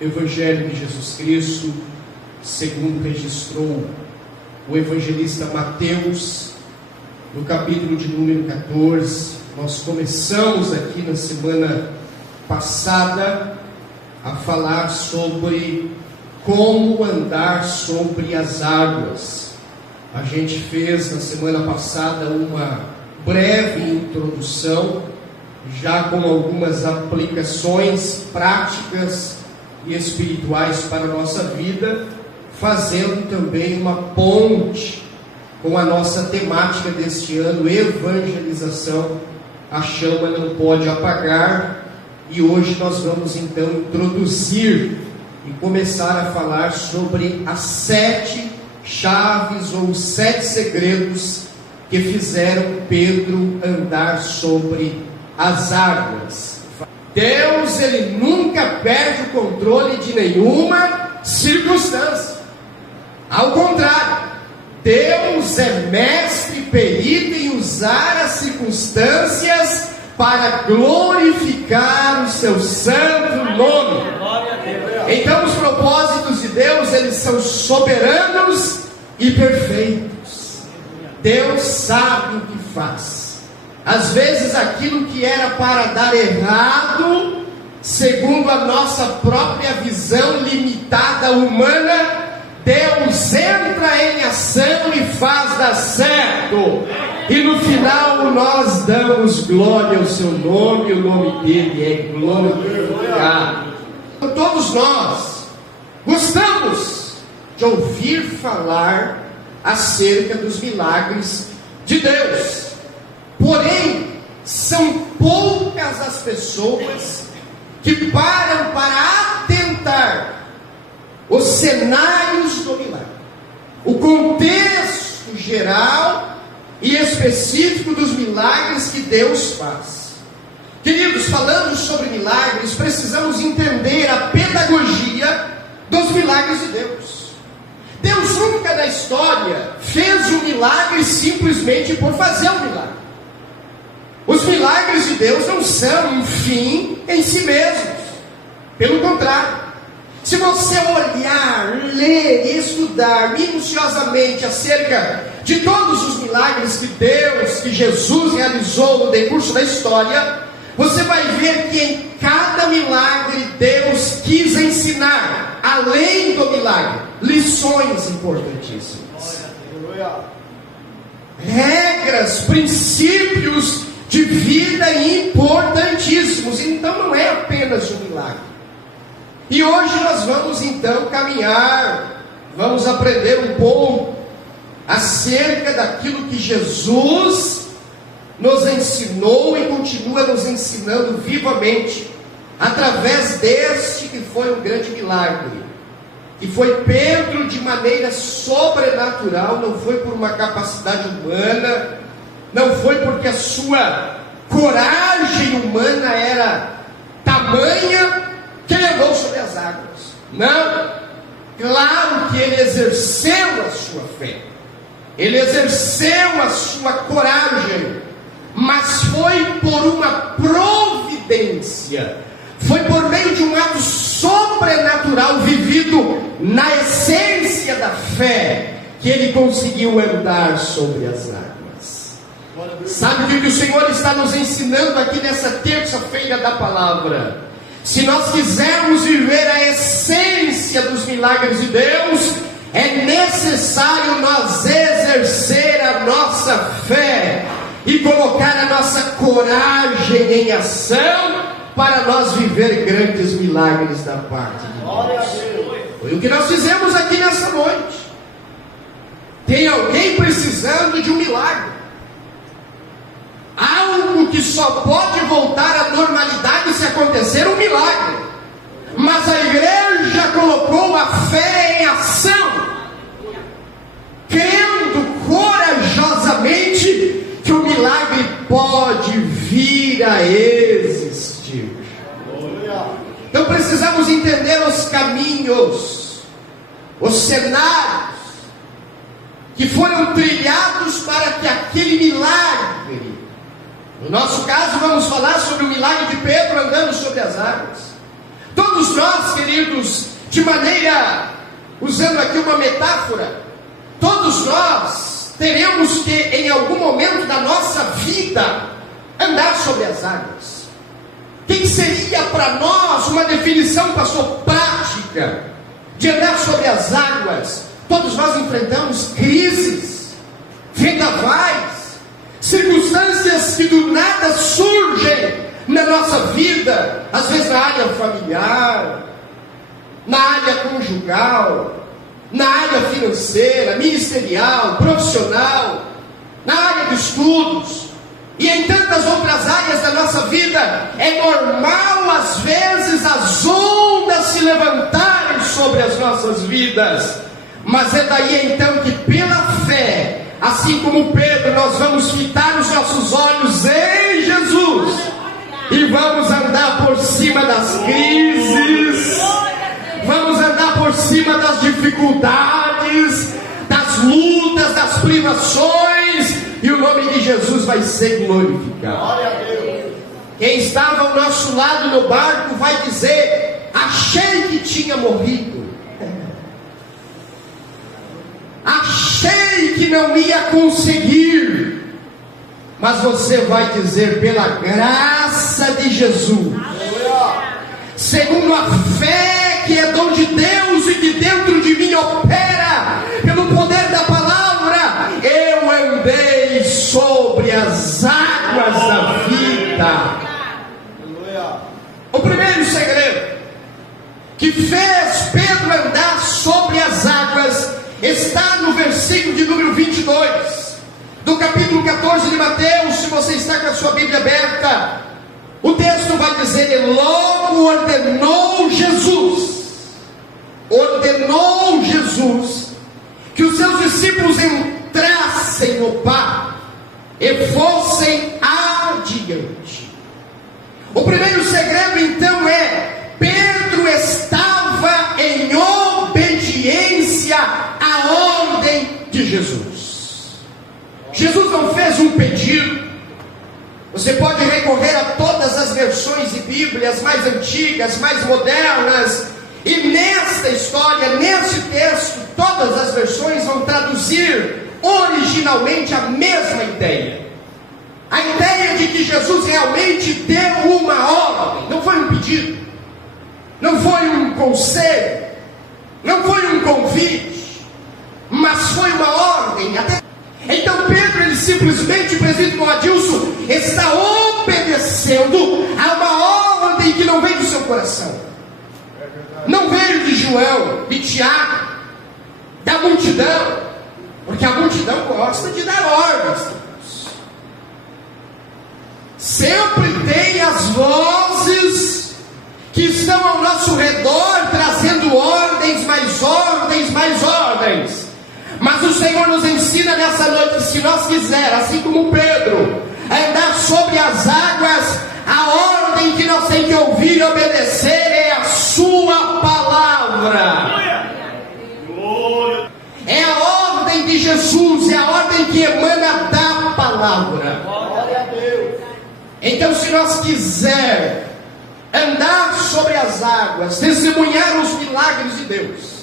Evangelho de Jesus Cristo, segundo registrou o evangelista Mateus, no capítulo de número 14. Nós começamos aqui na semana passada a falar sobre como andar sobre as águas. A gente fez na semana passada uma breve introdução, já com algumas aplicações práticas e espirituais para a nossa vida, fazendo também uma ponte com a nossa temática deste ano, evangelização. A chama não pode apagar, e hoje nós vamos então introduzir e começar a falar sobre as 7 chaves ou os 7 segredos que fizeram Pedro andar sobre as águas. Deus, ele nunca perde o controle de nenhuma circunstância. Ao contrário, Deus é mestre e perito em usar as circunstâncias para glorificar o seu santo nome. Então os propósitos de Deus, eles são soberanos e perfeitos. Deus sabe o que faz. Às vezes aquilo que era para dar errado, segundo a nossa própria visão limitada humana, Deus entra em ação e faz dar certo. E no final nós damos glória ao seu nome, o nome dele é glorificado. Todos nós gostamos de ouvir falar acerca dos milagres de Deus. Porém, são poucas as pessoas que param para atentar os cenários do milagre, o contexto geral e específico dos milagres que Deus faz. Queridos, falando sobre milagres, precisamos entender a pedagogia dos milagres de Deus. Deus nunca na história fez um milagre simplesmente por fazer um milagre. Os milagres de Deus não são um fim em si mesmos. Pelo contrário, se você olhar, ler e estudar minuciosamente acerca de todos os milagres que Deus, que Jesus realizou no decurso da história, você vai ver que em cada milagre Deus quis ensinar, além do milagre, lições importantíssimas. Regras, princípios de vida importantíssimos. Então não é apenas um milagre. E hoje nós vamos então caminhar, vamos aprender um pouco acerca daquilo que Jesus nos ensinou e continua nos ensinando vivamente, através deste que foi um grande milagre, que foi Pedro de maneira sobrenatural. Não foi por uma capacidade humana, não foi porque a sua coragem humana era tamanha que ele andou sobre as águas. Não, claro que ele exerceu a sua fé, ele exerceu a sua coragem, mas foi por uma providência, foi por meio de um ato sobrenatural vivido na essência da fé, que ele conseguiu andar sobre as águas. Sabe o que o Senhor está nos ensinando aqui nessa terça-feira da palavra? Se nós quisermos viver a essência dos milagres de Deus, é necessário nós exercer a nossa fé e colocar a nossa coragem em ação para nós viver grandes milagres da parte de Deus. Foi o que nós fizemos aqui nessa noite. Tem alguém precisando de um milagre, algo que só pode voltar à normalidade se acontecer um milagre. Mas a igreja colocou a fé em ação, crendo corajosamente que o milagre pode vir a existir. Então precisamos entender os caminhos, os cenários que foram trilhados para que aquele milagre, no nosso caso vamos falar sobre o milagre de Pedro andando sobre as águas. Todos todos nós, queridos, de maneira, usando aqui uma metáfora, todos nós teremos que, em algum momento da nossa vida, andar sobre as águas. O que seria para nós uma definição, pastor, prática de andar sobre as águas? Todos nós enfrentamos crises, vendavais, circunstâncias que do nada surgem na nossa vida, às vezes na área familiar, na área conjugal, na área financeira, ministerial, profissional, na área de estudos, e em tantas outras áreas da nossa vida. É normal às vezes as ondas se levantarem sobre as nossas vidas, mas é daí então que pela fé, assim como Pedro, nós vamos fitar os nossos olhos em Jesus e vamos andar por cima das crises, vamos andar por cima das dificuldades, das lutas, das privações, e o nome de Jesus vai ser glorificado. Quem estava ao nosso lado no barco vai dizer: achei que tinha morrido, achei que não ia conseguir, mas você vai dizer: pela graça de Jesus, segundo a fé que é dom de Deus e que dentro de mim opera pelo poder da palavra, eu andei sobre as águas da vida. O primeiro segredo que fez Pedro andar sobre as águas está no versículo de número 22 do capítulo 14 de Mateus. Se você está com a sua Bíblia aberta, o texto vai dizer: e logo ordenou Jesus que os seus discípulos entrassem no barco e fossem adiante. O primeiro segredo então é: Pedro estava em obediência à ordem de Jesus. Jesus não fez um pedido. Você pode recorrer a todas as versões de Bíblias mais antigas, mais modernas, e nesta história, neste texto, todas as versões vão traduzir originalmente a mesma ideia. A ideia de que Jesus realmente deu uma ordem. Não foi um pedido, não foi um conselho, não foi um convite, mas foi uma ordem. Então Pedro, ele simplesmente, presbítero Adilson, está obedecendo a uma ordem que não veio do seu coração, não veio de João, de Tiago, da multidão, porque a multidão gosta de dar ordens. Sempre tem as vozes que estão ao nosso redor trazendo ordens, mais ordens, mais ordens. Mas o Senhor nos ensina nessa noite que se nós quisermos, assim como Pedro, andar sobre as águas, a ordem que nós temos que ouvir e obedecer é a sua palavra. É a ordem de Jesus, é a ordem que emana da palavra. Então, se nós quisermos andar sobre as águas, testemunhar os milagres de Deus,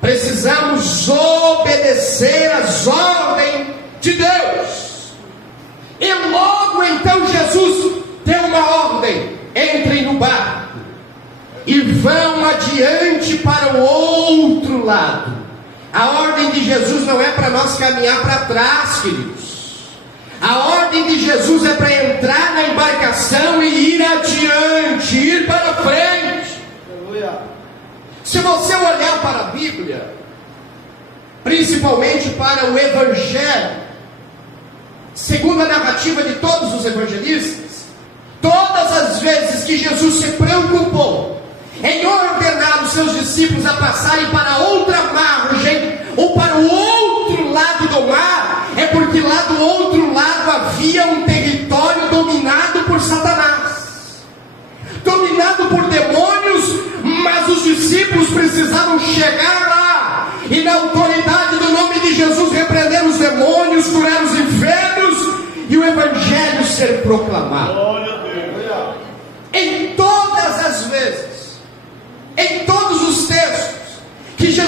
precisamos obedecer às ordens de Deus. E logo então Jesus deu uma ordem: entrem no barco e vão adiante para o outro lado. A ordem de Jesus não é para nós caminhar para trás, queridos. A ordem de Jesus é para entrar na embarcação e ir adiante, ir para frente. Aleluia. Se você olhar para a Bíblia, principalmente para o Evangelho, segundo a narrativa de todos os evangelistas, todas as vezes que Jesus se preocupou em ordenar os seus discípulos a passarem para outra margem, ou para o outro lado do mar, é porque lá do outro lado havia um território dominado por Satanás, dominado por demônios, mas os discípulos precisavam chegar lá, e na autoridade do nome de Jesus repreender os demônios, curar os enfermos, e o Evangelho ser proclamado. Em todas as vezes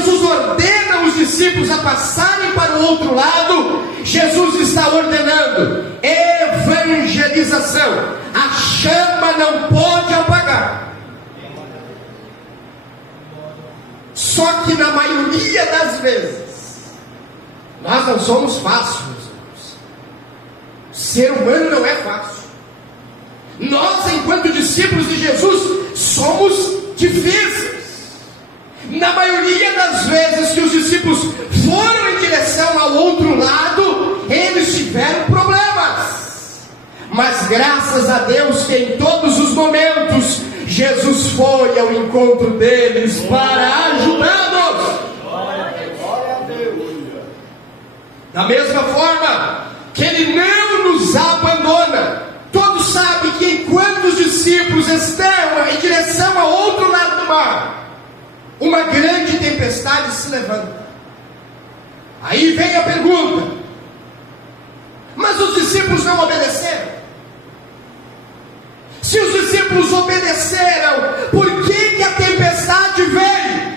Jesus ordena os discípulos a passarem para o outro lado, Jesus está ordenando evangelização. A chama não pode apagar. Só que na maioria das vezes, nós não somos fáceis, meus irmãos. O ser humano não é fácil. Nós, enquanto discípulos de Jesus, somos difíceis. Na maioria das vezes que os discípulos foram em direção ao outro lado, eles tiveram problemas. Mas graças a Deus que em todos os momentos, Jesus foi ao encontro deles para ajudá-los. Da mesma forma que Ele não nos abandona. Todos sabem que enquanto os discípulos estão em direção ao outro lado do mar, uma grande tempestade se levanta. Aí vem a pergunta: mas os discípulos não obedeceram? Se os discípulos obedeceram, por que a tempestade veio?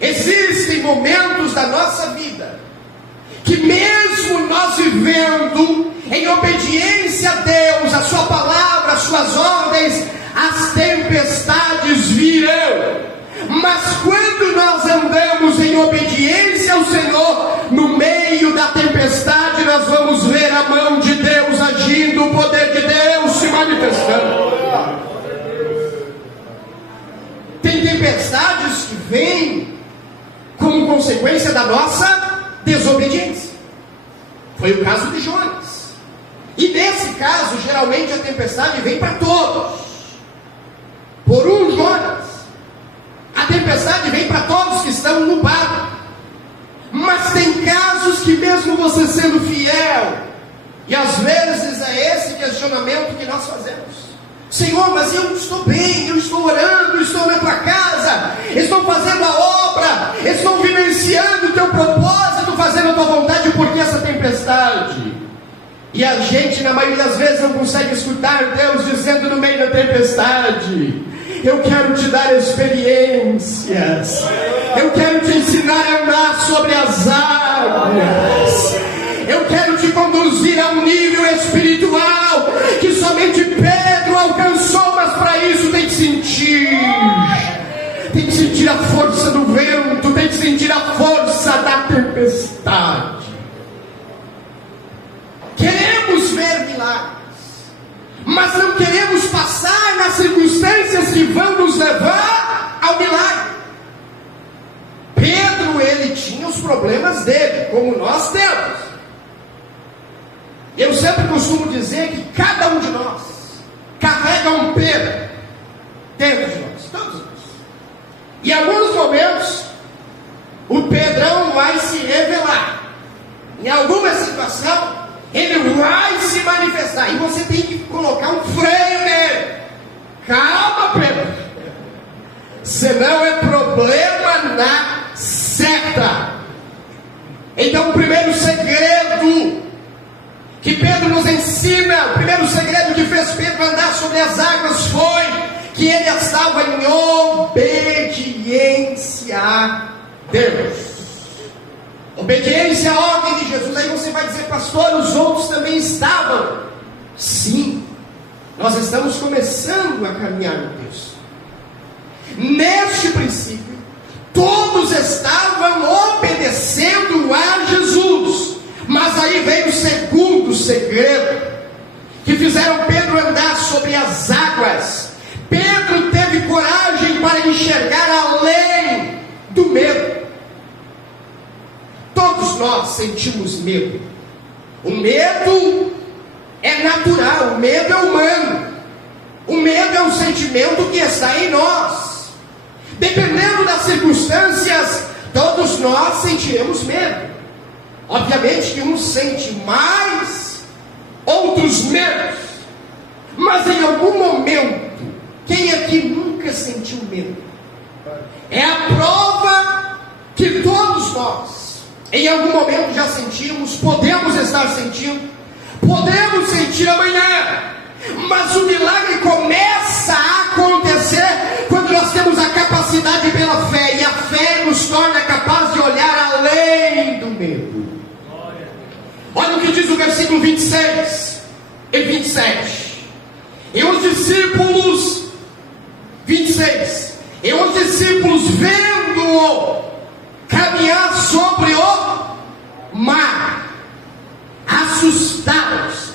Existem momentos da nossa vida que, mesmo nós vivendo em obediência a Deus, a sua palavra, as suas ordens, as tempestades virão. Mas quando nós andamos em obediência ao Senhor, no meio da tempestade nós vamos ver a mão de Deus agindo, o poder de Deus se manifestando. Tem tempestades que vêm como consequência da nossa desobediência. Foi o caso de Jonas. E nesse caso, geralmente a tempestade vem para todos. Por um Jonas, a tempestade vem para todos que estão no barco. Mas tem casos que mesmo você sendo fiel, e às vezes é esse questionamento que nós fazemos: Senhor, mas eu estou bem, eu estou orando, estou na tua casa, estou fazendo a obra, estou vivenciando o teu propósito, fazendo a tua vontade, por que essa tempestade? E a gente na maioria das vezes não consegue escutar Deus dizendo no meio da tempestade: eu quero te dar experiências, eu quero te ensinar a andar sobre as águas, eu quero te conduzir a um nível espiritual que somente Pedro alcançou, mas para isso tem que sentir a força do vento, tem que sentir a força da tempestade. Queremos ver milagres, mas não queremos passar nas circunstâncias que vão nos levar ao milagre. Pedro, ele tinha os problemas dele, como nós temos. Eu sempre costumo dizer que cada um de nós carrega um Pedro dentro de nós, todos nós. E em alguns momentos, o Pedrão vai se revelar. Em alguma situação, ele vai se manifestar, e você tem que colocar um freio nele. Calma, Pedro, senão é problema na seta. Então o primeiro segredo que Pedro nos ensina, o primeiro segredo que fez Pedro andar sobre as águas, foi que ele estava em obediência a Deus. Obediência à ordem de Jesus. Aí você vai dizer: pastor, os outros também estavam. Sim, nós estamos começando a caminhar com Deus. Neste princípio, todos estavam obedecendo a Jesus. Mas aí veio o segundo segredo que fizeram Pedro andar sobre as águas. Pedro teve coragem para enxergar além do medo. Todos nós sentimos medo. O medo é natural, o medo é humano. O medo é um sentimento que está em nós. Dependendo das circunstâncias, todos nós sentiremos medo. Obviamente que uns sentem mais, outros menos. Mas em algum momento, quem aqui nunca sentiu medo? É a prova que todos nós, em algum momento já sentimos, podemos estar sentindo, podemos sentir amanhã. Mas o milagre começa a acontecer quando nós temos a capacidade pela fé versículo 26 e 27. E os discípulos, 26, e os discípulos vendo-o caminhar sobre o mar, assustados.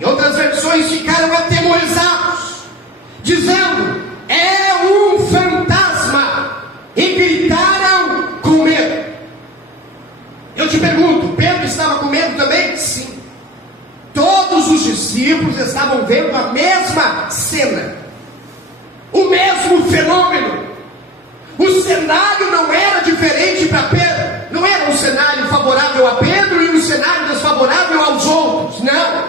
Em outras versões ficaram atemorizados, dizendo: é um fantasma, e gritaram com medo. Eu te pergunto, Pedro estava com medo também? Sim. Todos os discípulos estavam vendo a mesma cena, o mesmo fenômeno. O cenário não era diferente para Pedro. Não era um cenário favorável a Pedro e um cenário desfavorável aos outros. Não.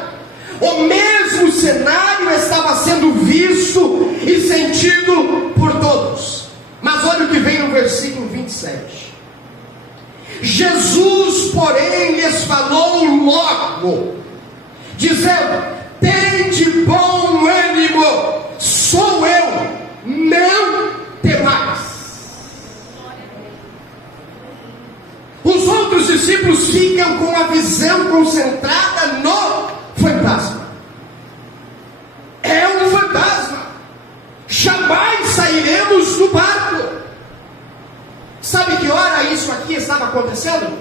O mesmo cenário estava sendo visto e sentido por todos. Mas olha o que vem no versículo 27. Jesus, porém, lhes falou logo, dizendo: tende bom ânimo, sou eu, não temais. Os outros discípulos ficam com a visão concentrada no fantasma. É um fantasma. Jamais sairemos do barco. Sabe que hora isso aqui estava acontecendo?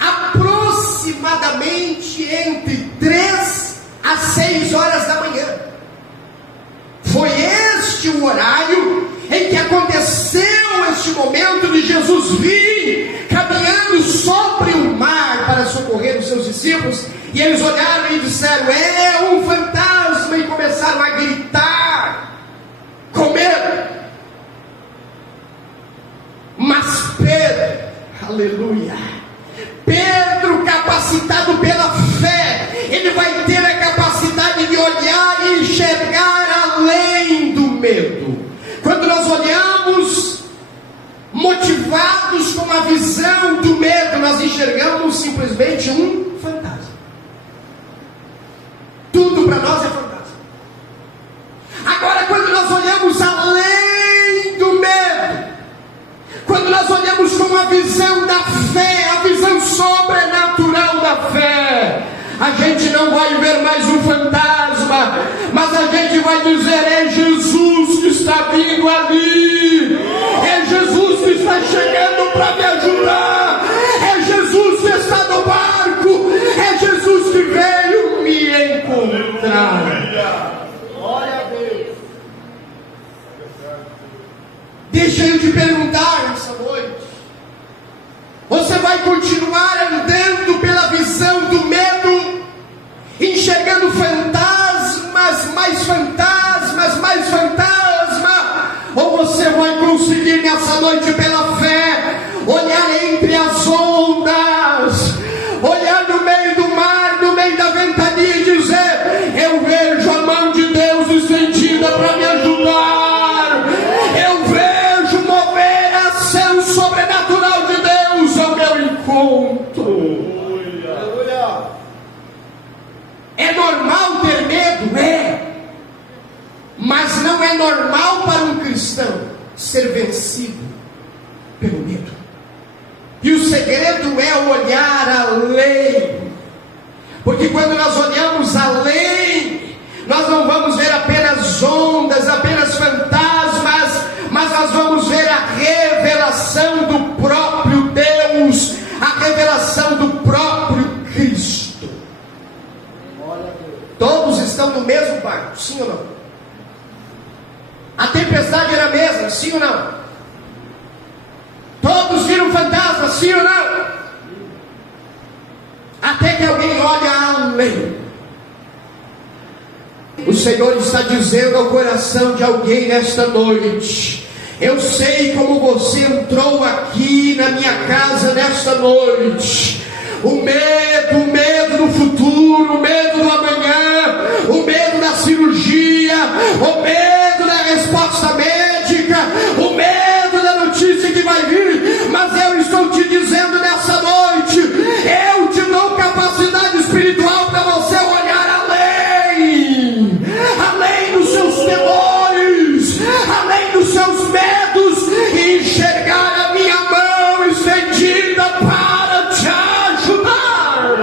Aproximadamente entre 3 a 6 horas da manhã. Foi este o horário em que aconteceu este momento de Jesus vir caminhando sobre o mar para socorrer os seus discípulos. E eles olharam e disseram: é um fantasma, e começaram a gritar com medo. Mas Pedro, aleluia, Pedro, capacitado pela fé, ele vai ter a capacidade de olhar e enxergar além do medo. Quando nós olhamos motivados com a visão do medo, nós enxergamos simplesmente um fantasma. Tudo para nós é fantasma. Agora, quando nós olhamos além do medo, quando nós olhamos com a visão da fé, a visão sobrenatural da fé, a gente não vai ver mais um fantasma, mas a gente vai dizer: é Jesus que está vindo ali, é Jesus que está chegando para me ajudar, é Jesus que está no barco, é Jesus que veio me encontrar. Glória a Deus. Deixa eu te perguntar essa noite: você vai continuar andando pela visão do medo, enxergando fantasmas, mais fantasmas, mais fantasma? Ou você vai conseguir nessa noite pela fé olhar entre as ondas, olhar no meio do mar, no meio da ventania e dizer: eu vejo a mão de Deus estendida para me ajudar, eu vejo mover a ação sobrenatural de Deus ao meu encontro. É normal ter medo? É. Mas não é normal para um cristão ser vencido pelo medo. E o segredo é olhar além. Porque quando nós olhamos além, nós não vamos ver apenas ondas, apenas fantasmas, mas nós vamos ver a revelação do próprio Deus, a revelação do próprio Cristo. Todos estão no mesmo barco, sim ou não? A tempestade era a mesma, sim ou não? Todos viram fantasma, sim ou não? Até que alguém olha além. O Senhor está dizendo ao coração de alguém nesta noite: eu sei como você entrou aqui na minha casa nesta noite. O medo do futuro, o medo do amanhã, o medo da cirurgia, o medo da resposta médica, o medo da notícia que vai vir. Mas eu estou te dizendo nessa noite: eu te dou capacidade espiritual para você olhar além, além dos seus temores, além dos seus medos, e enxergar a minha mão estendida para te ajudar.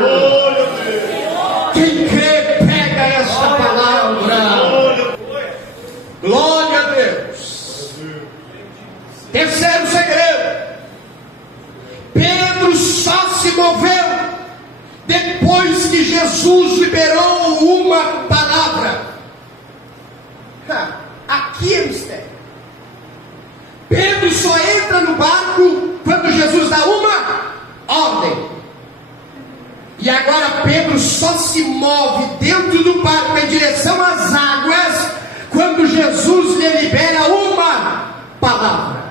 Jesus liberou uma palavra. Aqui é mistério. Pedro só entra no barco quando Jesus dá uma ordem. E agora Pedro só se move dentro do barco em direção às águas quando Jesus lhe libera uma palavra.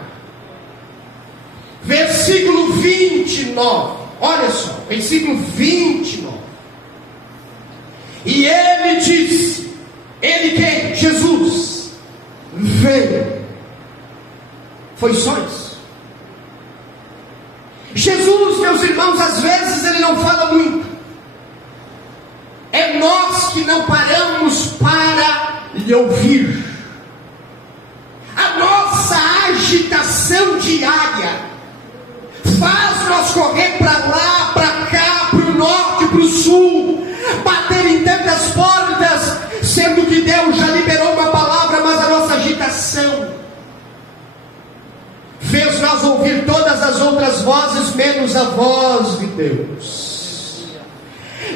Versículo 29. Olha só, versículo 29. E ele disse, ele quem? Jesus. Veio. Foi só isso. Jesus, meus irmãos, às vezes ele não fala muito. É nós que não paramos para lhe ouvir. A nossa agitação diária faz nós correr para lá, para cá, para o norte, para o sul, bater em tantas portas, sendo que Deus já liberou uma palavra, mas a nossa agitação fez nós ouvir todas as outras vozes, menos a voz de Deus.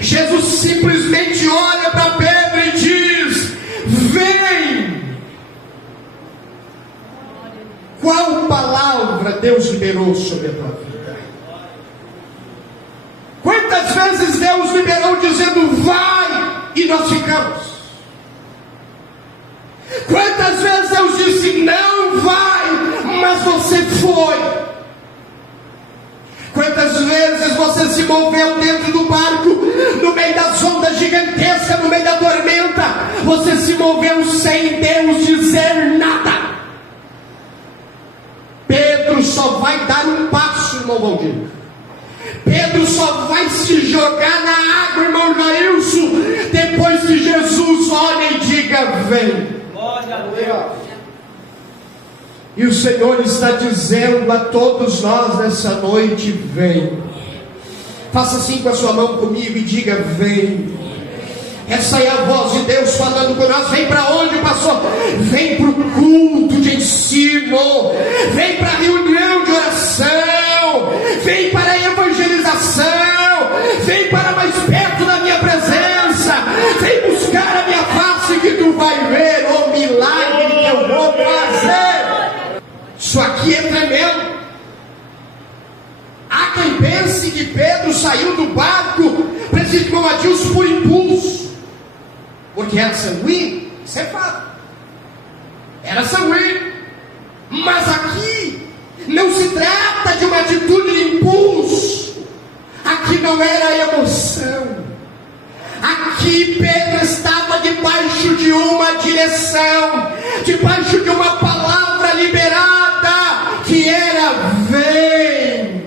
Jesus simplesmente olha para Pedro e diz: vem. Qual palavra Deus liberou sobre a tua vida? Quantas vezes Deus liberou dizendo vai, e nós ficamos? Quantas vezes Deus disse não vai, mas você foi? Quantas vezes você se moveu dentro do barco, no meio das ondas gigantescas, no meio da tormenta, você se moveu sem Deus dizer nada? Pedro só vai dar um passo, irmão Valdir. Pedro só vai se jogar na água, irmão Jailson, depois que Jesus olha e diga vem. Glória a Deus. E o Senhor está dizendo a todos nós nessa noite: vem. Faça assim com a sua mão comigo e diga vem. Essa é a voz de Deus falando com nós. Vem para onde, pastor? Vem para o culto de ensino, vem para a reunião de oração, vem para a evangelização, vem para mais perto da minha presença, vem buscar a minha face que tu vai ver o milagre que eu vou fazer. Isso aqui é tremendo. Há quem pense que Pedro saiu do barco, presbítero irmão Adilson, por impulso, porque era sanguíneo. Isso é fato, era sanguíneo. Mas aqui não se trata de uma atitude de impulso. Aqui não era emoção. Aqui Pedro estava debaixo de uma direção, debaixo de uma palavra liberada, que era vem.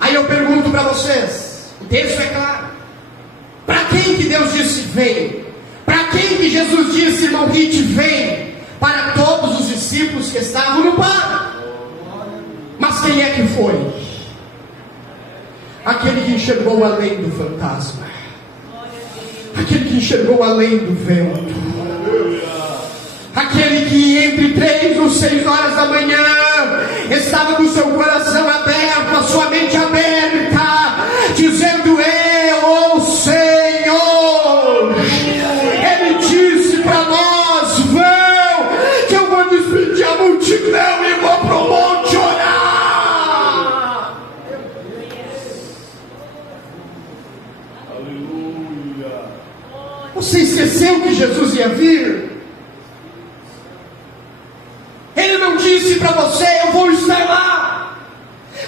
Aí eu pergunto para vocês, o texto é claro. Para quem que Deus disse vem? Para quem que Jesus disse, irmão Rite, vem? Para todos os discípulos que estavam no barco. Mas quem é que foi? Aquele que enxergou além do fantasma, aquele que enxergou além do vento, aquele que entre 3 ou 6 horas da manhã estava com o seu coração aberto, a sua mente aberta, dizendo eu, o Senhor, Ele disse para nós, vão, que eu vou despedir a multidão e vou para o monte orar. Você esqueceu que Jesus ia vir? Ele não disse para você, eu vou estar lá.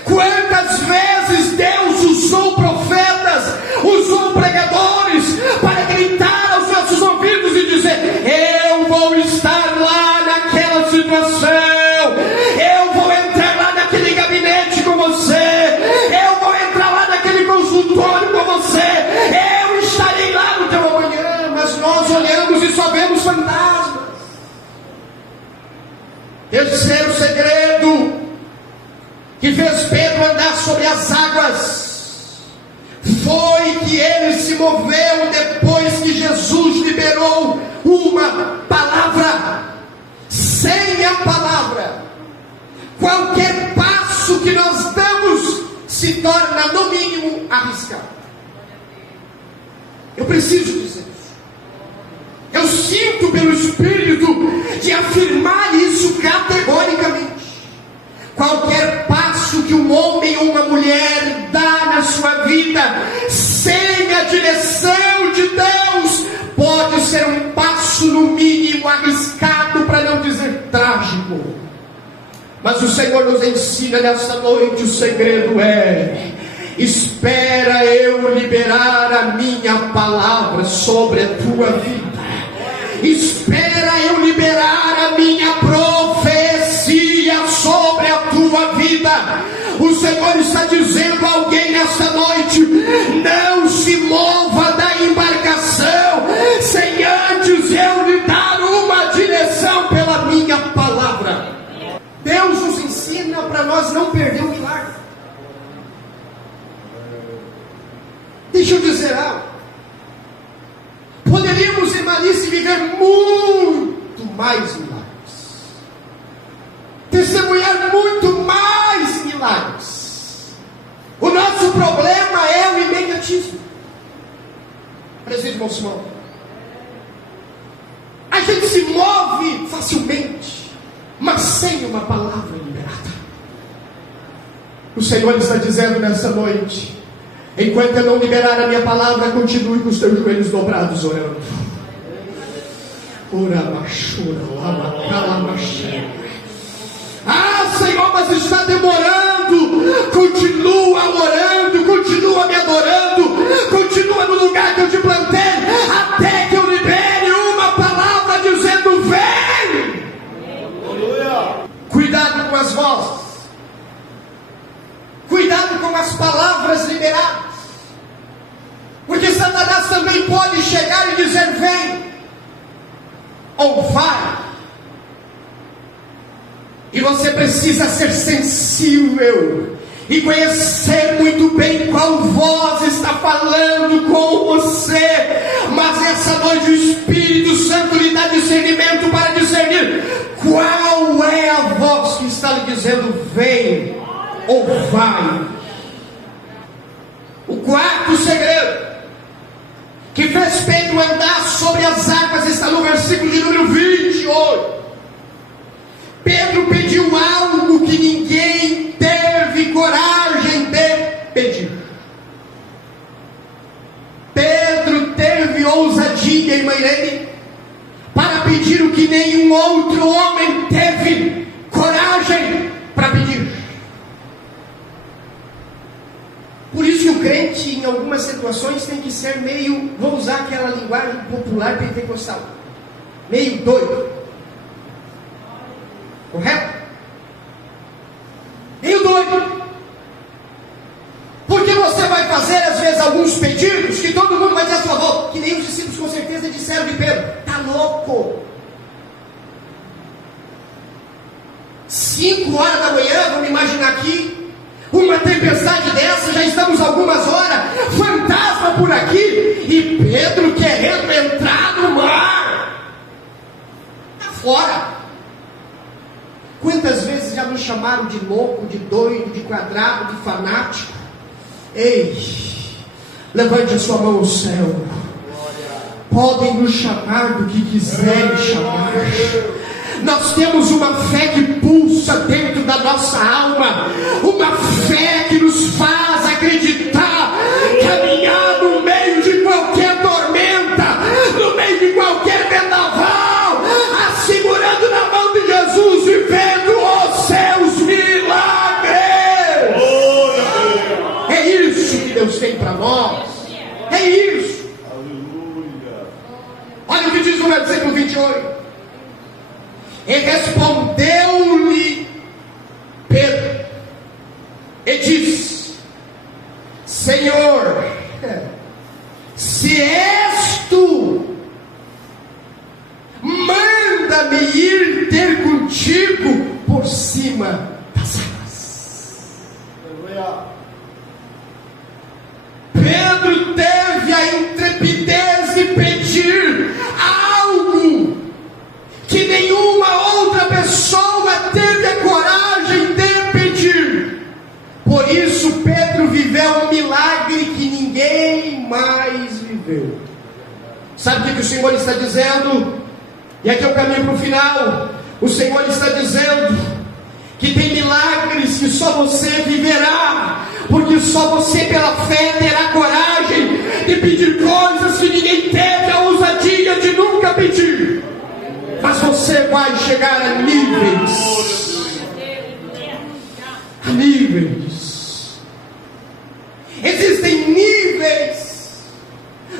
Quantas vezes Deus usou profetas, usou pregadores para gritar aos nossos ouvidos e dizer, eu vou estar lá naquela situação, eu vou entrar lá naquele gabinete com você, eu vou entrar lá naquele consultório com você, eu estarei lá no teu amanhã. Mas nós olhamos e só vemos fantasmas. Terceiro segredo que fez Pedro andar sobre as águas foi que ele se moveu depois que Jesus liberou uma palavra. Sem a palavra, qualquer passo que nós damos se se torna, no mínimo, arriscado. Eu preciso dizer isso. Eu sinto pelo Espírito de afirmar isso categoricamente. Qualquer passo que um homem ou uma mulher dá na sua vida, sem a direção de Deus, pode ser um passo no mínimo arriscado, para não dizer trágico. Mas o Senhor nos ensina nesta noite, o segredo é: espera eu liberar a minha palavra sobre a tua vida. Espera eu liberar a minha profecia sobre a tua vida. O Senhor está dizendo a alguém nesta noite: não se mova da embarcação sem antes eu lhe dar uma direção pela minha palavra. Deus nos ensina para nós não perder o milagre. Deixa eu dizer algo. Poderíamos, irmãs, viver muito mais milagres, testemunhar muito mais milagres. O nosso problema é o imediatismo. Presente, irmão Simão. A gente se move facilmente, mas sem uma palavra liberada. O Senhor está dizendo nessa noite: enquanto eu não liberar a minha palavra, continue com os teus joelhos dobrados orando. Ah, Senhor, mas está demorando. Continua orando, continua me adorando, continua no lugar que eu te plantei, até que eu libere uma palavra dizendo: vem. Cuidado com as vozes, cuidado com as palavras liberadas, porque Satanás também pode chegar e dizer: vem, ou vai. E você precisa ser sensível e conhecer muito bem qual voz está falando com você. Mas essa noite o Espírito Santo lhe dá discernimento para discernir qual é a voz que está lhe dizendo: vem ou vai. O quarto segredo que fez Pedro andar sobre as águas está no versículo de número 28. Pedro pediu algo que ninguém teve coragem de pedir. Pedro teve ousadia, irmã Irene, para pedir o que nenhum outro homem teve coragem para pedir. Por isso que o crente, em algumas situações, tem que ser meio, vou usar aquela linguagem popular pentecostal, meio doido. Correto? Meio doido. Porque você vai fazer, às vezes, alguns pedidos que todo mundo vai dizer a favor, que nem os discípulos com certeza disseram de Pedro: está louco. 5 horas da manhã, vamos imaginar aqui, uma tempestade dessa, já estamos algumas horas, fantasma por aqui, e Pedro querendo entrar no mar. Está fora. Quantas vezes já nos chamaram de louco, de doido, de quadrado, de fanático? Ei, levante a sua mão ao céu. Podem nos chamar do que quiserem chamar. Nós temos uma fé que pulsa dentro da nossa alma, uma fé que nos faz acreditar, caminhar no meio de qualquer tormenta, no meio de qualquer vendaval, segurando na mão de Jesus e vendo os seus milagres. É isso que Deus tem para nós. É isso. Olha o que diz o versículo 28. E respondeu-lhe Pedro e disse: Senhor, se és tu, manda-me ir ter contigo por cima das águas. Pedro teve a intrepidez de pedir algo que nenhuma outra pessoa teve a coragem de pedir. Por isso Pedro um milagre que ninguém mais viveu. Sabe o que o Senhor está dizendo? E aqui eu caminho para o final. O Senhor está dizendo que tem milagres que só você viverá, porque só você pela fé terá coragem de pedir coisas que ninguém teve a ousadia de nunca pedir. Mas você vai chegar a níveis. A níveis. Existem níveis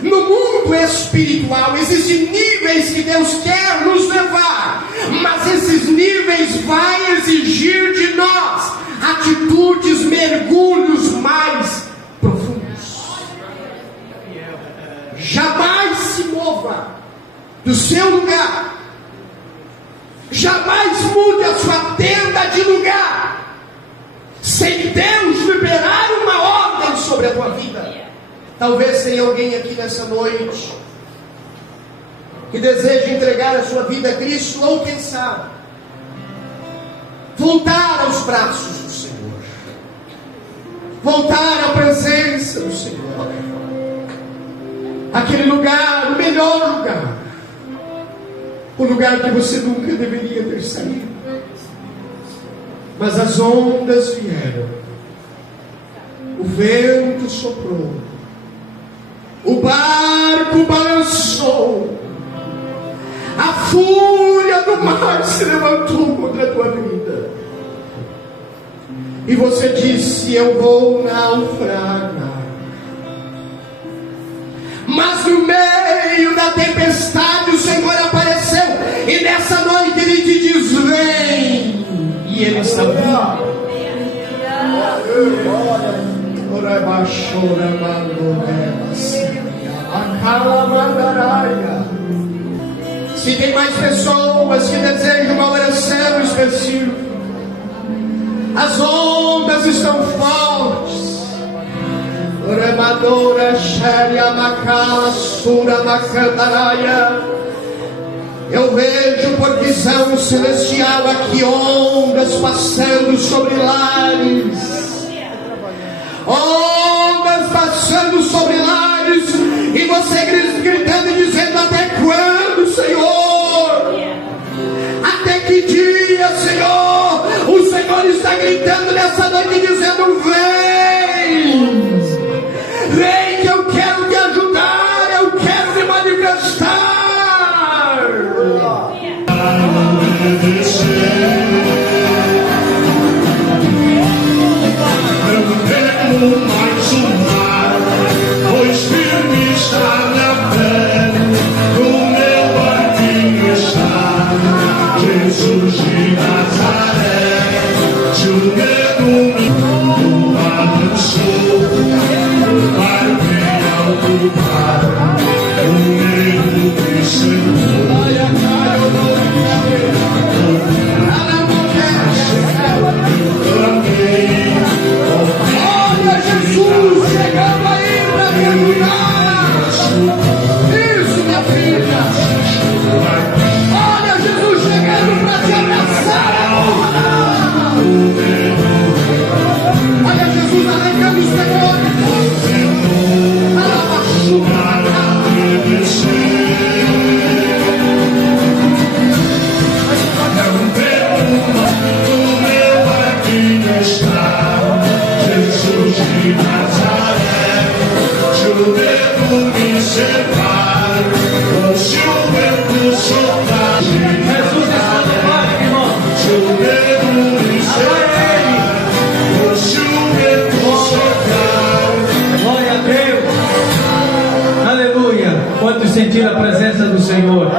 no mundo espiritual, existem níveis que Deus quer nos levar, mas esses níveis vai exigir de nós atitudes, mergulhos mais profundos. Jamais se mova do seu lugar, jamais mude a sua tenda de lugar, sem Deus liberar uma ordem sobre a tua vida. Talvez tenha alguém aqui nessa noite que deseja entregar a sua vida a Cristo, ou quem sabe, voltar aos braços do Senhor, voltar à presença do Senhor, aquele lugar, o melhor lugar, o lugar que você nunca deveria ter saído, mas as ondas vieram, o vento soprou, o barco balançou, a fúria do mar se levantou contra a tua vida, e você disse: eu vou naufragar. Mas no meio da tempestade o Senhor apareceu, e nessa noite Ele te diz: vem, e Ele está vindo. Se tem mais pessoas que desejam uma oração específica, as ondas estão fortes. Eu vejo por visão celestial aqui ondas passando sobre lares, ondas passando sobre lares, e você gritando e dizendo: até quando, Senhor? Até que dia, Senhor? O Senhor está gritando nessa noite dizendo: vem, vem, que eu quero te ajudar, eu quero me manifestar. Sentir a presença do Senhor.